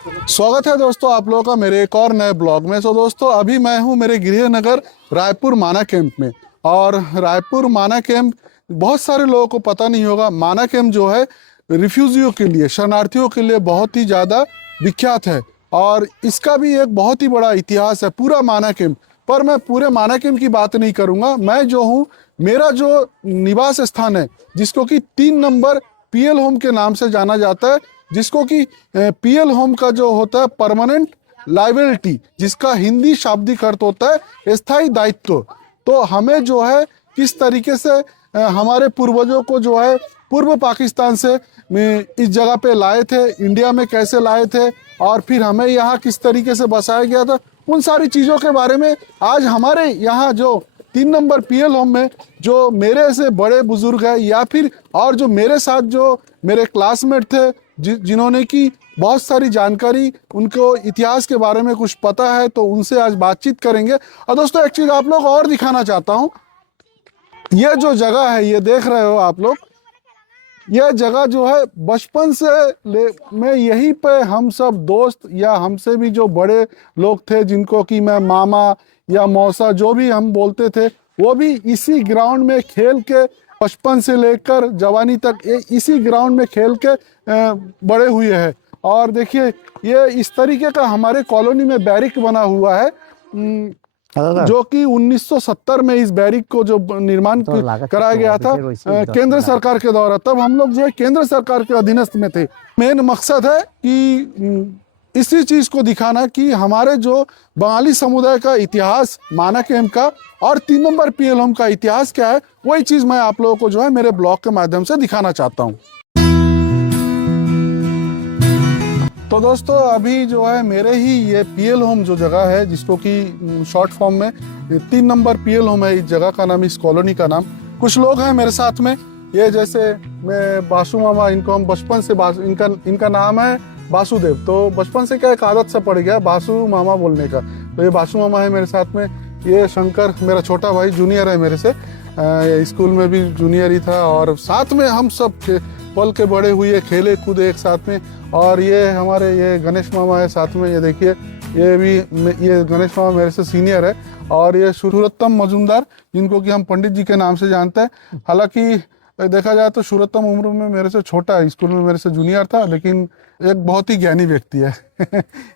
स्वागत है दोस्तों आप लोगों का मेरे एक और नए ब्लॉग में। दोस्तों अभी मैं हूं मेरे गृह नगर रायपुर माना कैंप में। और रायपुर माना कैंप बहुत सारे लोगों को पता नहीं होगा। माना कैंप जो है रिफ्यूजियों के लिए, शरणार्थियों के लिए बहुत ही ज़्यादा विख्यात है। और इसका भी एक बहुत ही बड़ा इतिहास है पूरा माना कैंप। पर मैं पूरे माना कैंप की बात नहीं करूँगा। मैं जो हूँ, मेरा जो निवास स्थान है जिसको कि 3 नंबर पीएल होम के नाम से जाना जाता है, जिसको कि पीएल होम का जो होता है परमानेंट लाइबिलिटी, जिसका हिंदी शाब्दिक अर्थ होता है स्थायी दायित्व। तो हमें जो है किस तरीके से हमारे पूर्वजों को जो है पूर्व पाकिस्तान से इस जगह पे लाए थे, इंडिया में कैसे लाए थे, और फिर हमें यहाँ किस तरीके से बसाया गया था, उन सारी चीज़ों के बारे में आज हमारे यहाँ जो 3 नंबर पीएल होम में जो मेरे से बड़े बुजुर्ग हैं या फिर और जो मेरे साथ जो मेरे क्लासमेट थे जिन्होंने की बहुत सारी जानकारी, उनको इतिहास के बारे में कुछ पता है, तो उनसे आज बातचीत करेंगे। और दोस्तों एक चीज़ आप लोग और दिखाना चाहता हूँ। ये जो जगह है, ये देख रहे हो आप लोग, यह जगह जो है बचपन से में यहीं पे हम सब दोस्त या हमसे भी जो बड़े लोग थे, जिनको कि मैं मामा या मौसा जो भी हम बोलते थे, वो भी इसी ग्राउंड में खेल के बचपन से लेकर जवानी तक इसी ग्राउंड में खेल के बड़े हुए हैं। और देखिए ये इस तरीके का हमारे कॉलोनी में बैरिक बना हुआ है, जो कि 1970 में इस बैरिक को जो निर्माण कराया गया था केंद्र सरकार के द्वारा। तब हम लोग जो है केंद्र सरकार के अधीनस्थ में थे। मेन मकसद है कि इसी चीज को दिखाना कि हमारे जो बंगाली समुदाय का इतिहास माना कैंप का और 3 नंबर पीएल होम का इतिहास क्या है, वही चीज मैं आप लोगों को जो है मेरे ब्लॉग के माध्यम से दिखाना चाहता हूँ। तो दोस्तों अभी जो है मेरे ही ये पीएल होम जो जगह है, जिसको कि शॉर्ट फॉर्म में 3 नंबर पीएल होम है, इस जगह का नाम, इस कॉलोनी का नाम। कुछ लोग हैं मेरे साथ में, ये जैसे मैं बासु मामा, इनको हम बचपन से इनका नाम है वासुदेव। तो बचपन से क्या एक आदत सा पड़ गया बासु मामा बोलने का, तो ये बासु मामा है मेरे साथ में। ये शंकर मेरा छोटा भाई, जूनियर है मेरे से, स्कूल में भी जूनियर ही था, और साथ में हम सब पल के बड़े हुए, खेले कूदे एक साथ में। और ये हमारे ये गणेश मामा है साथ में, ये देखिए ये गणेश मामा मेरे से सीनियर है। और ये सूरतम मजूमदार, जिनको कि हम पंडित जी के नाम से जानते हैं। हालांकि देखा जाए तो सूरतम उम्र में मेरे से छोटा है, स्कूल में मेरे से जूनियर था, लेकिन एक बहुत ही ज्ञानी व्यक्ति है।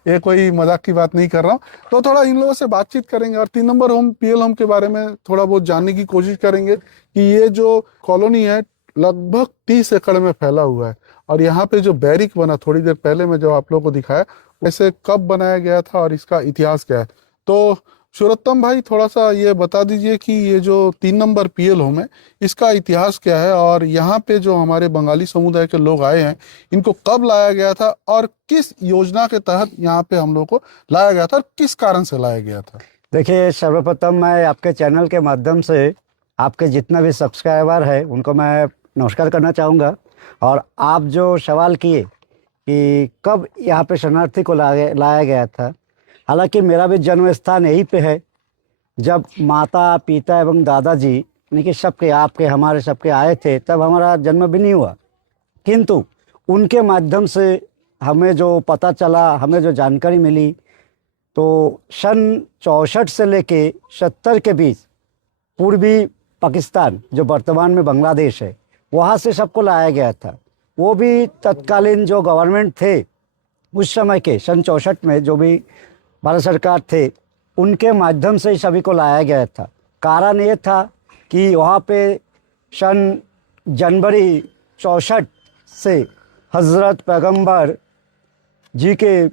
ये कोई मजाक की बात नहीं कर रहा हूँ। तो थोड़ा इन लोगों से बातचीत करेंगे और 3 नंबर होम पीएल होम के बारे में थोड़ा बहुत जानने की कोशिश करेंगे कि ये जो कॉलोनी है लगभग 30 एकड़ में फैला हुआ है। और यहाँ पे जो बैरिक बना थोड़ी देर पहले मैं जो आप लोगों को दिखाया, वैसे कब बनाया गया था और इसका इतिहास क्या है। तो सूरतम भाई थोड़ा सा ये बता दीजिए कि ये जो 3 नंबर पीएल होम है, इसका इतिहास क्या है, और यहाँ पे जो हमारे बंगाली समुदाय के लोग आए हैं, इनको कब लाया गया था और किस योजना के तहत यहाँ पे हम लोग को लाया गया था और किस कारण से लाया गया था। देखिए, सर्वप्रथम मैं आपके चैनल के माध्यम से आपके जितना भी सब्सक्राइबर है उनको मैं नमस्कार करना चाहूँगा। और आप जो सवाल किए कि कब यहाँ पे शरणार्थी को लाया गया था, हालांकि मेरा भी जन्म स्थान यहीं पे है। जब माता पिता एवं दादाजी यानी कि सबके, आपके, हमारे सबके आए थे, तब हमारा जन्म भी नहीं हुआ, किंतु उनके माध्यम से हमें जो पता चला, हमें जो जानकारी मिली, तो सन 64 से लेके 70 के बीच पूर्वी पाकिस्तान, जो वर्तमान में बांग्लादेश है, वहाँ से सबको लाया गया था। वो भी तत्कालीन जो गवर्नमेंट थे उस समय के, सन 64 में जो भी भारत सरकार थे, उनके माध्यम से ही सभी को लाया गया था। कारण ये था कि वहाँ पे सन जनवरी 64 से हज़रत पैगंबर जी के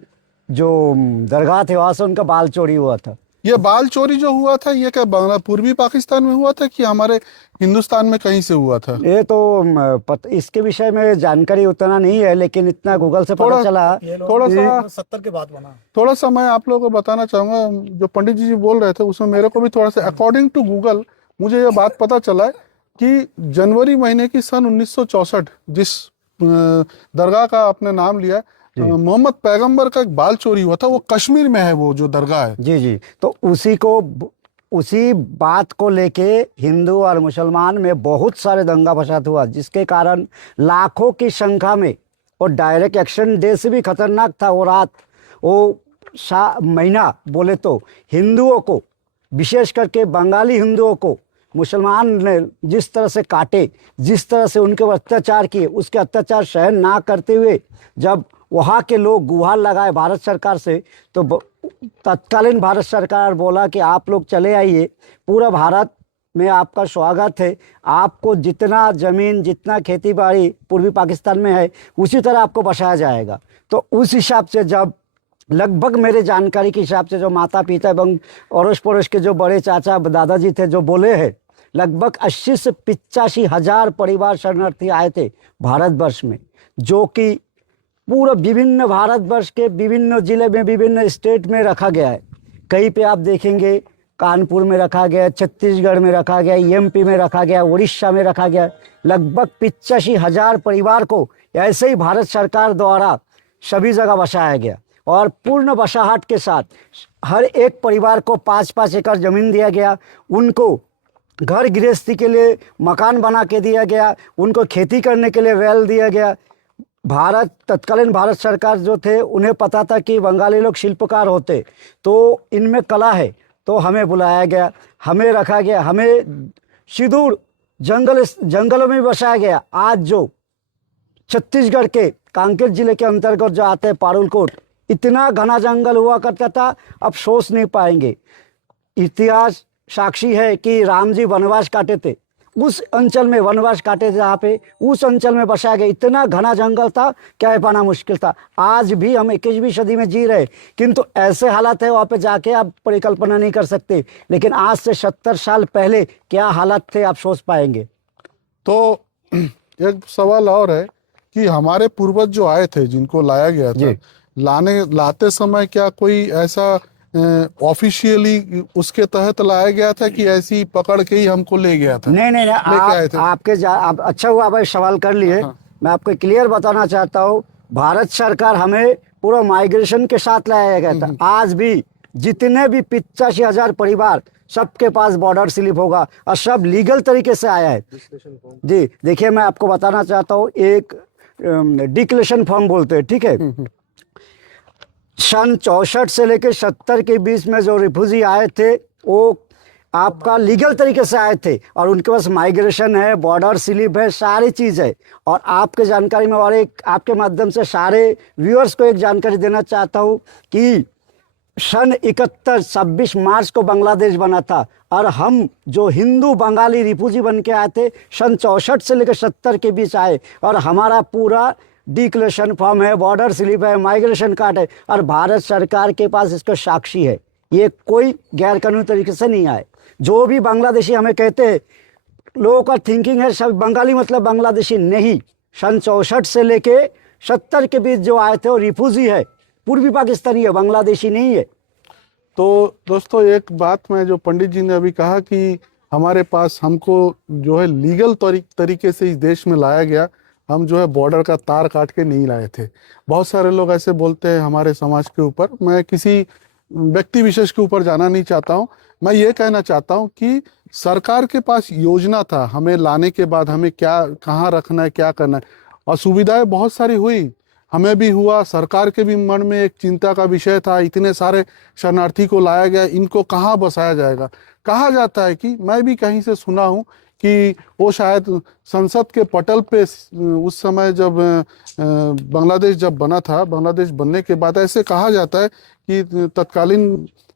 जो दरगाह थे, वहाँ से उनका बाल चोरी हुआ था। ये बाल चोरी जो हुआ था, ये क्या पूर्वी पाकिस्तान में हुआ था कि हमारे हिंदुस्तान में कहीं से हुआ था? ये तो इसके विषय में जानकारी उतना नहीं है, लेकिन इतना गूगल से पता चला। थोड़ा सा 70 के बाद बना। थोड़ा सा मैं आप लोगों को बताना चाहूंगा, जो पंडित जी बोल रहे थे उसमें मेरे को भी थोड़ा सा अकॉर्डिंग टू गूगल मुझे ये बात पता चला है कि जनवरी महीने की सन 1964 जिस दरगाह का आपने नाम लिया, मोहम्मद पैगंबर का एक बाल चोरी हुआ था, वो कश्मीर में है वो जो दरगाह है। जी जी। तो उसी बात को लेके हिंदू और मुसलमान में बहुत सारे दंगा फसाद हुआ, जिसके कारण लाखों की संख्या में और डायरेक्ट एक्शन डे से भी खतरनाक था वो रात। वो महीना बोले तो हिंदुओं को, विशेष करके बंगाली हिंदुओं को मुसलमान ने जिस तरह से काटे, जिस तरह से उनके ऊपर अत्याचार किए, उसके अत्याचार सहन ना करते हुए जब वहाँ के लोग गुहार लगाए भारत सरकार से, तो तत्कालीन भारत सरकार बोला कि आप लोग चले आइए, पूरा भारत में आपका स्वागत है, आपको जितना ज़मीन, जितना खेती बाड़ी पूर्वी पाकिस्तान में है उसी तरह आपको बसाया जाएगा। तो उस हिसाब से जब लगभग मेरे जानकारी के हिसाब से जो माता पिता एवं अड़ोस पड़ोस के जो बड़े चाचा दादाजी थे जो बोले हैं, लगभग 80 से 85 हज़ार परिवार शरणार्थी आए थे भारतवर्ष में, जो कि पूरा विभिन्न भारतवर्ष के विभिन्न जिले में, विभिन्न स्टेट में रखा गया है। कहीं पे आप देखेंगे कानपुर में रखा गया, छत्तीसगढ़ में रखा गया, एमपी में रखा गया, उड़ीसा में रखा गया। लगभग 85 हज़ार परिवार को ऐसे ही भारत सरकार द्वारा सभी जगह बसाया गया और पूर्ण बसाहट के साथ हर एक परिवार को 5-5 एकड़ ज़मीन दिया गया, उनको घर गृहस्थी के लिए मकान बना के दिया गया, उनको खेती करने के लिए वेल दिया गया। तत्कालीन भारत सरकार जो थे उन्हें पता था कि बंगाली लोग शिल्पकार होते, तो इनमें कला है, तो हमें बुलाया गया, हमें रखा गया, हमें सुदूर जंगलों में बसाया गया। आज जो छत्तीसगढ़ के कांकेर जिले के अंतर्गत जो आते हैं पारुलकोट, इतना घना जंगल हुआ करता था, अब सोच नहीं पाएंगे। इतिहास साक्षी है कि राम जी वनवास काटे थे, उस अंचल में वनवास काटे थे, जहाँ पे उस अंचल में बसाया गया। इतना घना जंगल था, कह पाना मुश्किल था। आज भी हम 21वीं सदी में जी रहे, किंतु ऐसे हालात है वहाँ पे जाके आप परिकल्पना नहीं कर सकते। लेकिन आज से 70 साल पहले क्या हालात थे आप सोच पाएंगे? तो एक सवाल और है कि हमारे पूर्वज जो आए थे, जिनको लाया गया था, लाते समय क्या कोई ऐसा ऑफिशियली उसके तहत लाया गया था कि ऐसी पकड़ के ही हमको ले गया था? नहीं, आप अच्छा हुआ आप सवाल कर लिए। हाँ। मैं आपको क्लियर बताना चाहता हूँ, भारत सरकार हमें पूरा माइग्रेशन के साथ लाया गया था। आज भी जितने भी 85 हज़ार परिवार, सबके पास बॉर्डर स्लिप होगा और सब लीगल तरीके से आया है। जी देखिए, मैं आपको बताना चाहता हूँ, एक डिक्लेरेशन फॉर्म बोलते हैं, ठीक है। सन 64 से लेकर 70 के बीच में जो रिफ्यूजी आए थे वो आपका लीगल तरीके से आए थे और उनके पास माइग्रेशन है, बॉर्डर स्लिप है, सारी चीज़ है। और आपके जानकारी में और एक आपके माध्यम से सारे व्यूअर्स को एक जानकारी देना चाहता हूँ कि सन 71 26 मार्च को बांग्लादेश बना था और हम जो हिंदू बंगाली रिफ्यूजी बन के आए थे सन 64 से लेकर 70 के बीच आए और हमारा पूरा डिक्लेरेशन फॉर्म है, बॉर्डर स्लिप है, माइग्रेशन कार्ड है और भारत सरकार के पास इसका साक्षी है। ये कोई गैर कानूनी तरीके से नहीं आए। जो भी बांग्लादेशी हमें कहते हैं, लोगों का थिंकिंग है सब बंगाली मतलब बांग्लादेशी नहीं। सन 64 से लेके 70 के बीच जो आए थे वो रिफ्यूजी है, पूर्वी पाकिस्तानी है, बांग्लादेशी नहीं है। तो दोस्तों, एक बात मैं जो पंडित जी ने अभी कहा कि हमारे पास हमको जो है लीगल तरीके से इस देश में लाया गया, हम जो है बॉर्डर का तार काट के नहीं लाए थे। बहुत सारे लोग ऐसे बोलते हैं हमारे समाज के ऊपर। मैं किसी व्यक्ति विशेष के ऊपर जाना नहीं चाहता हूं। मैं ये कहना चाहता हूं कि सरकार के पास योजना था, हमें लाने के बाद हमें क्या, कहाँ रखना है, क्या करना है। असुविधाएं बहुत सारी हुई, हमें भी हुआ, सरकार के भी मन में एक चिंता का विषय था। इतने सारे शरणार्थी को लाया गया, इनको कहाँ बसाया जाएगा। कहा जाता है कि, मैं भी कहीं से सुना हूँ कि वो शायद संसद के पटल पे उस समय जब बांग्लादेश जब बना था, बांग्लादेश बनने के बाद ऐसे कहा जाता है कि तत्कालीन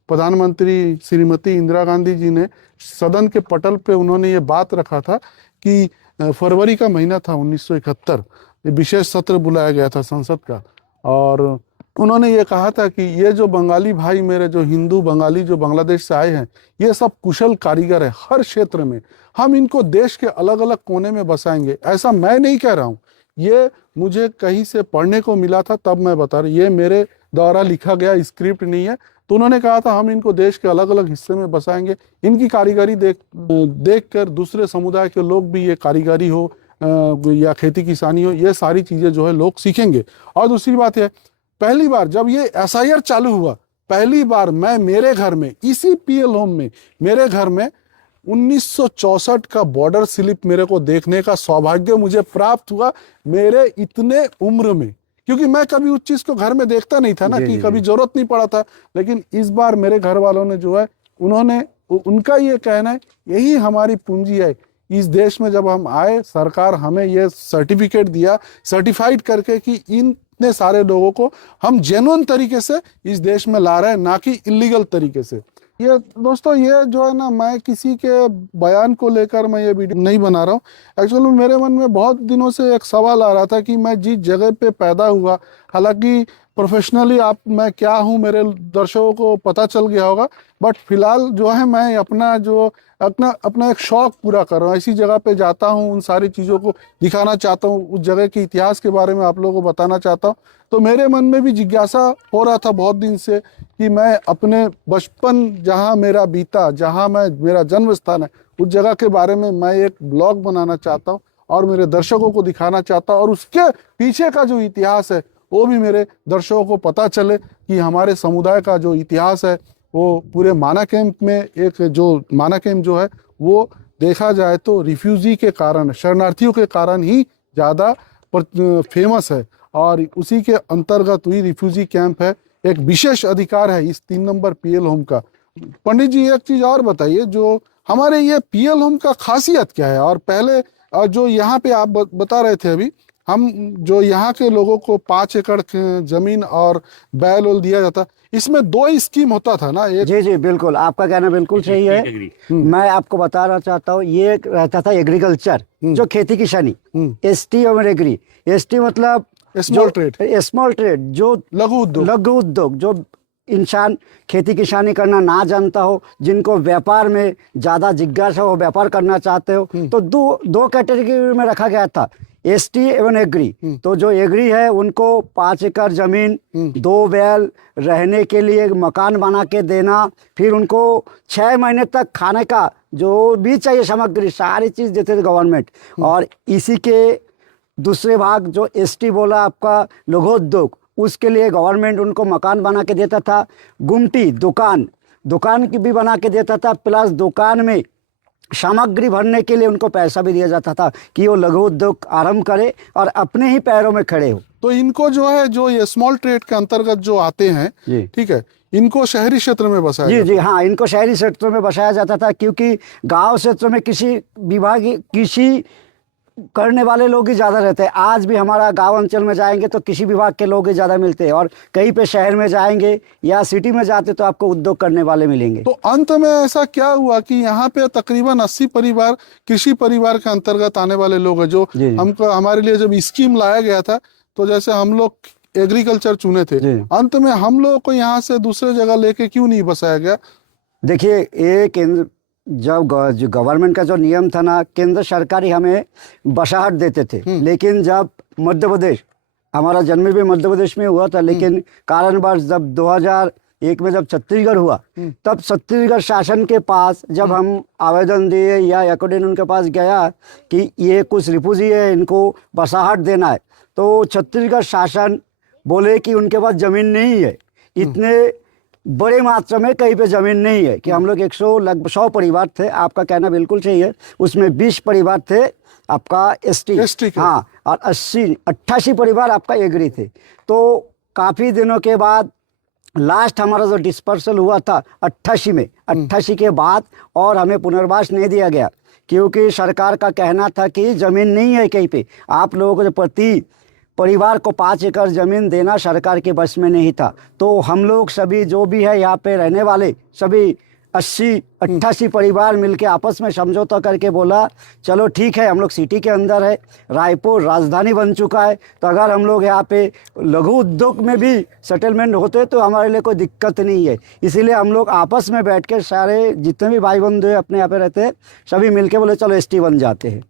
प्रधानमंत्री श्रीमती इंदिरा गांधी जी ने सदन के पटल पे उन्होंने ये बात रखा था कि फरवरी का महीना था 1971, विशेष सत्र बुलाया गया था संसद का, और उन्होंने ये कहा था कि ये जो बंगाली भाई मेरे, जो हिंदू बंगाली जो बांग्लादेश से आए हैं, ये सब कुशल कारीगर है हर क्षेत्र में, हम इनको देश के अलग अलग कोने में बसाएंगे। ऐसा मैं नहीं कह रहा हूँ, ये मुझे कहीं से पढ़ने को मिला था, तब मैं बता रहा हूँ, ये मेरे द्वारा लिखा गया स्क्रिप्ट नहीं है। तो उन्होंने कहा था हम इनको देश के अलग अलग हिस्से में बसाएंगे, इनकी कारीगरी देख कर दूसरे समुदाय के लोग भी, ये कारीगरी हो या खेती किसानी हो, ये सारी चीज़ें जो है लोग सीखेंगे। और दूसरी बात है, पहली बार जब ये SIR चालू हुआ, पहली बार मैं मेरे घर में, इसी PL होम में, मेरे घर में 1964 का बॉर्डर स्लिप मेरे को देखने का सौभाग्य मुझे प्राप्त हुआ मेरे इतने उम्र में, क्योंकि मैं कभी उस चीज को घर में देखता नहीं था ना, जी, कि जी, कभी जरूरत नहीं पड़ा था। लेकिन इस बार मेरे घर वालों ने जो है, उनका ये कहना है यही हमारी पूंजी है। इस देश में जब हम आए, सरकार हमें ये सर्टिफिकेट दिया, सर्टिफाइड करके कि इतने सारे लोगों को हम जेन्युइन तरीके से इस देश में ला रहे हैं, ना कि इलीगल तरीके से। ये दोस्तों, ये जो है ना, मैं किसी के बयान को लेकर मैं ये वीडियो नहीं बना रहा हूँ। एक्चुअली मेरे मन में बहुत दिनों से एक सवाल आ रहा था कि मैं जिस जगह पे पैदा हुआ, हालांकि प्रोफेशनली मैं क्या हूँ मेरे दर्शकों को पता चल गया होगा, बट फिलहाल जो है मैं अपना एक शौक पूरा कर रहा हूँ। ऐसी जगह पे जाता हूँ, उन सारी चीज़ों को दिखाना चाहता हूँ, उस जगह के इतिहास के बारे में आप लोगों को बताना चाहता हूँ। तो मेरे मन में भी जिज्ञासा हो रहा था बहुत दिन से कि मैं अपने बचपन जहाँ मेरा बीता, जहाँ मेरा जन्म स्थान है, उस जगह के बारे में मैं एक ब्लॉग बनाना चाहता हूँ और मेरे दर्शकों को दिखाना चाहता हूँ, और उसके पीछे का जो इतिहास है वो भी मेरे दर्शकों को पता चले कि हमारे समुदाय का जो इतिहास है वो पूरे माना कैंप में, एक जो माना कैंप जो है वो देखा जाए तो रिफ्यूजी के कारण, शरणार्थियों के कारण ही ज़्यादा फेमस है, और उसी के अंतर्गत हुई रिफ्यूजी कैंप है। एक विशेष अधिकार है इस 3 नंबर पीएल होम का। पंडित जी, एक चीज़ और बताइए, जो हमारे ये पीएल होम का खासियत क्या है? और पहले जो यहाँ पे आप बता रहे थे अभी, हम जो यहाँ के लोगों को 5 एकड़ जमीन और बैल वैल दिया जाता, इसमें 2 स्कीम होता था ना? एक जी जी बिल्कुल, आपका कहना बिल्कुल सही है। मैं आपको बताना चाहता हूँ, ये रहता था एग्रीकल्चर, जो खेती किसानी, एसटी और एग्री। एसटी मतलब स्मॉल ट्रेड, स्मॉल ट्रेड, जो लघु उद्योग, जो इंसान खेती किसानी करना ना जानता हो, जिनको व्यापार में ज्यादा जिज्ञासा हो, व्यापार करना चाहते हो, तो दो कैटेगरी में रखा गया था, एसटी एवं एग्री। तो जो एग्री है उनको 5 एकड़ जमीन, 2 बैल, रहने के लिए मकान बना के देना, फिर उनको 6 महीने तक खाने का जो भी चाहिए सामग्री, सारी चीज देते थे गवर्नमेंट। और इसी के दूसरे भाग जो एसटी बोला आपका लघुउद्योग, उसके लिए गवर्नमेंट उनको मकान बना के देता था, गुमटी दुकान की भी बना के देता था, प्लस दुकान में सामग्री भरने के लिए उनको पैसा भी दिया जाता था कि वो लघु उद्योग आरंभ करे और अपने ही पैरों में खड़े हो। तो इनको जो है, जो ये स्मॉल ट्रेड के अंतर्गत जो आते हैं, ठीक है, इनको शहरी क्षेत्र में बसाया जी जी हाँ, इनको शहरी क्षेत्रों में बसाया जाता था, क्योंकि गांव क्षेत्रों में कृषि करने वाले लोग ही ज़्यादा रहते हैं। आज भी हमारा गांव अंचल में जाएंगे तो कृषि विभाग के लोग ही ज़्यादा मिलते हैं, और कहीं पे शहर में जाएंगे या सिटी में जाते तो आपको उद्योग करने वाले मिलेंगे। तो अंत में ऐसा क्या हुआ कि यहाँ पे तकरीबन 80 परिवार कृषि परिवार के अंतर्गत आने वाले लोग हैं, जो हमको हमारे लिए जब स्कीम लाया गया था, तो जैसे हम लोग एग्रीकल्चर चुने थे, अंत में हम लोग को यहाँ से दूसरे जगह लेके क्यों नहीं बसाया गया? देखिए, ये केंद्र जब गवर्नमेंट का जो नियम था ना, केंद्र सरकार ही हमें बसाहट देते थे, लेकिन जब मध्य प्रदेश, हमारा जन्म भी मध्य प्रदेश में हुआ था, लेकिन कारणवश जब 2001 में जब छत्तीसगढ़ हुआ, तब छत्तीसगढ़ शासन के पास जब हम आवेदन दिए या अकॉर्डिंग उनके पास गया कि ये कुछ रिफ्यूजी है, इनको बसाहट देना है, तो छत्तीसगढ़ शासन बोले कि उनके पास जमीन नहीं है, इतने बड़े मात्रा में कहीं पे जमीन नहीं है, कि हम लोग 100 परिवार थे, आपका कहना बिल्कुल सही है, उसमें 20 परिवार थे आपका एसटी, हाँ, और 88 परिवार आपका एग्री थे। तो काफ़ी दिनों के बाद लास्ट हमारा जो डिस्पर्सल हुआ था 88 के बाद, और हमें पुनर्वास नहीं दिया गया, क्योंकि सरकार का कहना था कि ज़मीन नहीं है कहीं पे, आप लोगों को प्रति परिवार को 5 एकड़ ज़मीन देना सरकार के बस में नहीं था। तो हम लोग सभी जो भी है यहाँ पे रहने वाले सभी 88 परिवार मिलके आपस में समझौता करके बोला, चलो ठीक है, हम लोग सिटी के अंदर है, रायपुर राजधानी बन चुका है, तो अगर हम लोग यहाँ पे लघु उद्योग में भी सेटलमेंट होते तो हमारे लिए कोई दिक्कत नहीं है। इसीलिए हम लोग आपस में बैठ के सारे जितने भी भाई बंधु अपने यहाँ पे रहते हैं, सभी मिलके बोले चलो एसटी बन जाते हैं।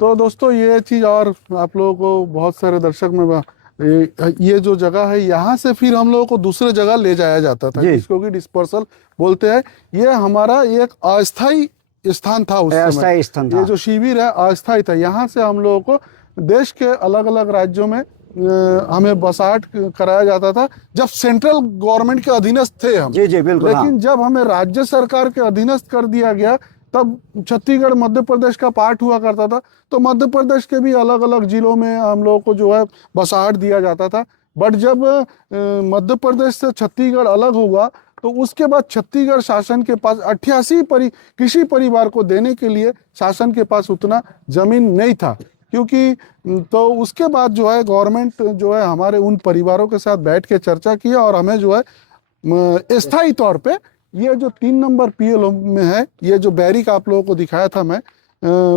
तो दोस्तों, ये चीज़ और आप लोगों को बहुत सारे दर्शक में, ये जो जगह है, यहाँ से फिर हम लोगों को दूसरे जगह ले जाया जाता था, जिसको कि डिस्पर्सल बोलते हैं। ये हमारा एक अस्थाई स्थान था उस समय, ये जो शिविर है अस्थाई था। यहाँ से हम लोगों को देश के अलग अलग राज्यों में हमें बसाहट कराया जाता था, जब सेंट्रल गवर्नमेंट के अधीनस्थ थे हम। जी जी बिल्कुल। लेकिन जब हमें राज्य सरकार के अधीनस्थ कर दिया गया, तब छत्तीसगढ़ मध्य प्रदेश का पार्ट हुआ करता था, तो मध्य प्रदेश के भी अलग अलग जिलों में हम लोगों को जो है बसाहट दिया जाता था। बट जब मध्य प्रदेश से छत्तीसगढ़ अलग हुआ तो उसके बाद छत्तीसगढ़ शासन के पास 88 कृषि परिवार को देने के लिए शासन के पास उतना जमीन नहीं था, क्योंकि तो उसके बाद जो है गवर्नमेंट जो है हमारे उन परिवारों के साथ बैठ के चर्चा किया और हमें जो है स्थायी तौर पे ये जो 3 नंबर पीएलओ में है, ये जो बैरिक आप लोगों को दिखाया था मैं,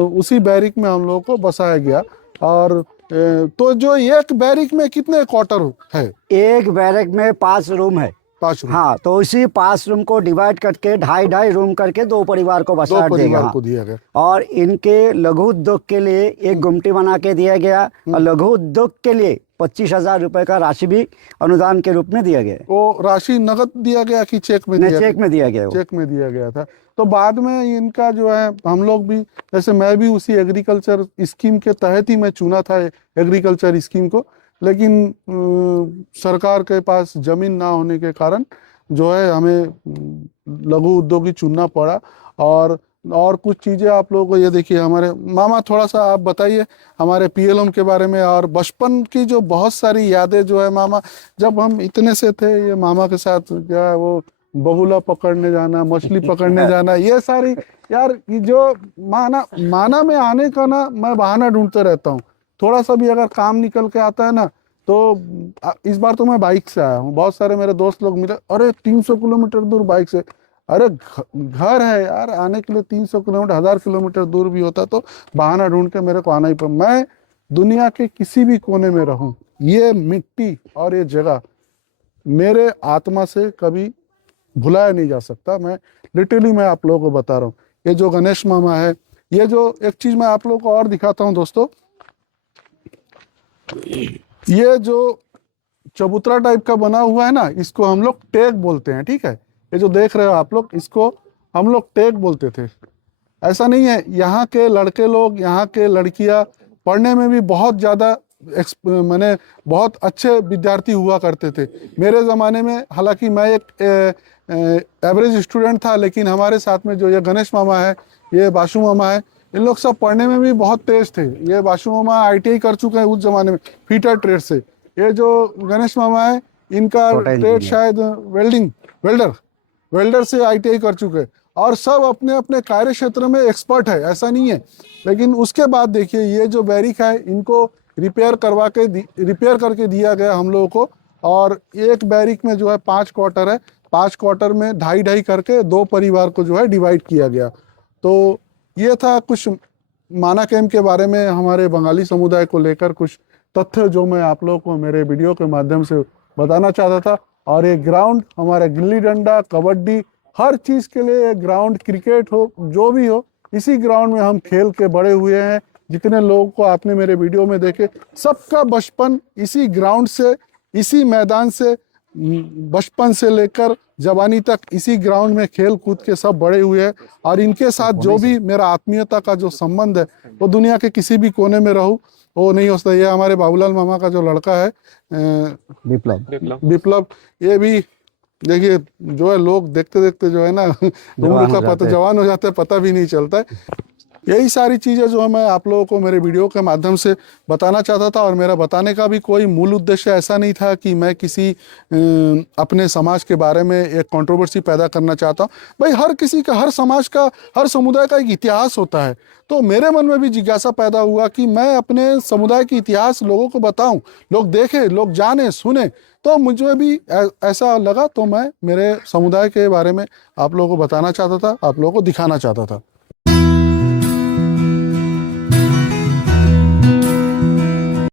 उसी बैरिक में हम लोगों को बसाया गया। और तो जो एक बैरिक में कितने क्वार्टर है? एक बैरक में 5 रूम है। 5 रूम। हाँ, तो इसी 5 रूम को डिवाइड करके 2.5 रूम करके 2 परिवार को 2 बसाहट दिया परिवार गया। को दिया गया। और इनके लघु उद्योग के लिए एक गुमटी बना के दिया गया और लघु उद्योग के लिए 25,000 रुपए का राशि भी अनुदान के रूप में दिया गया। वो राशि नगद दिया गया कि चेक में दिया? चेक में दिया गया। चेक में दिया गया था। तो बाद में इनका जो है हम लोग भी, जैसे मैं भी उसी एग्रीकल्चर स्कीम के तहत ही मैं चुना था एग्रीकल्चर स्कीम को, लेकिन सरकार के पास जमीन ना होने के कारण जो है हमें लघु उद्योगी चुनना पड़ा। और कुछ चीज़ें आप लोगों को ये देखिए, हमारे मामा थोड़ा सा आप बताइए हमारे पीएलएम के बारे में और बचपन की जो बहुत सारी यादें जो है मामा, जब हम इतने से थे, ये मामा के साथ जो है वो बहुला पकड़ने जाना, मछली पकड़ने जाना, ये सारी यार ये जो माना में आने का ना मैं बहाना ढूंढते रहता हूँ। थोड़ा सा भी अगर काम निकल के आता है ना, तो इस बार तो मैं बाइक से आया हूँ, बहुत सारे मेरे दोस्त लोग मिले, अरे 300 किलोमीटर दूर बाइक से, अरे घर है यार, आने के लिए 300 किलोमीटर 1000 किलोमीटर दूर भी होता तो बहाना ढूंढ के मेरे को आना ही पड़ा। मैं दुनिया के किसी भी कोने में रहूं, ये मिट्टी और ये जगह मेरे आत्मा से कभी भुलाया नहीं जा सकता। मैं लिटरली मैं आप लोगों को बता रहा हूँ, ये जो गणेश मामा है, ये जो एक चीज मैं आप लोगों को और दिखाता हूँ दोस्तों, ये जो चबूतरा टाइप का बना हुआ है ना, इसको हम लोग टेक बोलते हैं, ठीक है। ये जो देख रहे हो आप लोग, इसको हम लोग टेक बोलते थे। ऐसा नहीं है, यहाँ के लड़के लोग, यहाँ के लड़कियां पढ़ने में भी बहुत ज़्यादा मैंने बहुत अच्छे विद्यार्थी हुआ करते थे मेरे ज़माने में। हालांकि मैं एक एवरेज स्टूडेंट था, लेकिन हमारे साथ में जो ये गणेश मामा है, ये बाशु मामा है, इन लोग सब पढ़ने में भी बहुत तेज थे। ये बाशु मामा ITI कर चुके हैं उस जमाने में फीटर ट्रेड से। ये जो गणेश मामा है, इनका ट्रेड शायद वेल्डर से ITI कर चुके हैं, और सब अपने अपने कार्य क्षेत्र में एक्सपर्ट है, ऐसा नहीं है। लेकिन उसके बाद देखिए, ये जो बैरिक है, इनको रिपेयर करके दिया गया हम लोगों को। और एक बैरिक में जो है 5 क्वार्टर है, 5 क्वार्टर में 2.5 करके 2 परिवार को जो है डिवाइड किया गया। तो ये था कुछ माना कैंप के बारे में, हमारे बंगाली समुदाय को लेकर कुछ तथ्य जो मैं आप लोगों को मेरे वीडियो के माध्यम से बताना चाहता था। और ये ग्राउंड हमारा गिल्ली डंडा, कबड्डी, हर चीज़ के लिए ग्राउंड, क्रिकेट हो जो भी हो, इसी ग्राउंड में हम खेल के बड़े हुए हैं। जितने लोगों को आपने मेरे वीडियो में देखे, सबका बचपन इसी ग्राउंड से, इसी मैदान से, बचपन से लेकर जवानी तक इसी ग्राउंड में खेल कूद के सब बड़े हुए हैं। और इनके साथ जो भी मेरा आत्मीयता का जो संबंध है, वो दुनिया के किसी भी कोने में रहूं वो नहीं हो सकता। ये हमारे बाबूलाल मामा का जो लड़का है विप्लव, ये भी देखिए जो है, लोग देखते देखते जो है ना उम्र का पता, जवान हो जाता है, पता भी नहीं चलता है। यही सारी चीज़ें जो है मैं आप लोगों को मेरे वीडियो के माध्यम से बताना चाहता था। और मेरा बताने का भी कोई मूल उद्देश्य ऐसा नहीं था कि मैं किसी अपने समाज के बारे में एक कंट्रोवर्सी पैदा करना चाहता हूँ। भाई हर किसी का, हर समाज का, हर समुदाय का एक इतिहास होता है। तो मेरे मन में भी जिज्ञासा पैदा हुआ कि मैं अपने समुदाय के इतिहास लोगों को बताऊं, लोग देखें, लोग जाने सुने। तो मुझे भी ऐसा लगा, तो मैं मेरे समुदाय के बारे में आप लोगों को बताना चाहता था, आप लोगों को दिखाना चाहता था।